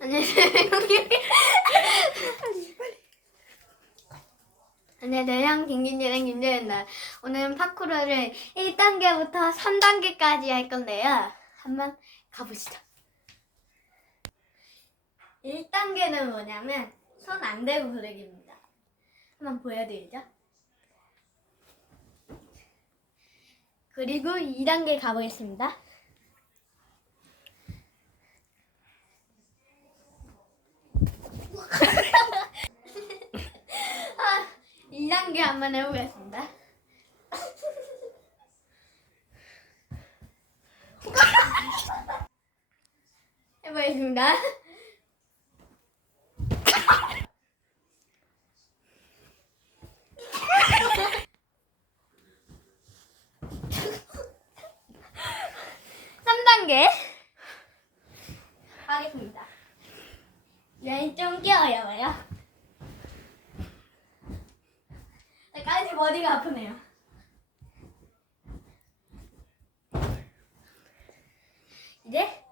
안녕하세요. 안녕하세요. 형 김긴재랑 김재현입니다. 오늘은 파쿠르를 1단계부터 3단계까지 할 건데요. 한번 가보시죠. 1단계는 뭐냐면 손 안 대고 그러기입니다. 한번 보여드리죠. 그리고 2단계 가보겠습니다. 아, 2단계 한번 해보겠습니다. 해보겠습니다. 삼단계 하겠습니다. 얘는 좀 끼어요, 왜요? 아니 머리가 아프네요. 네. 이제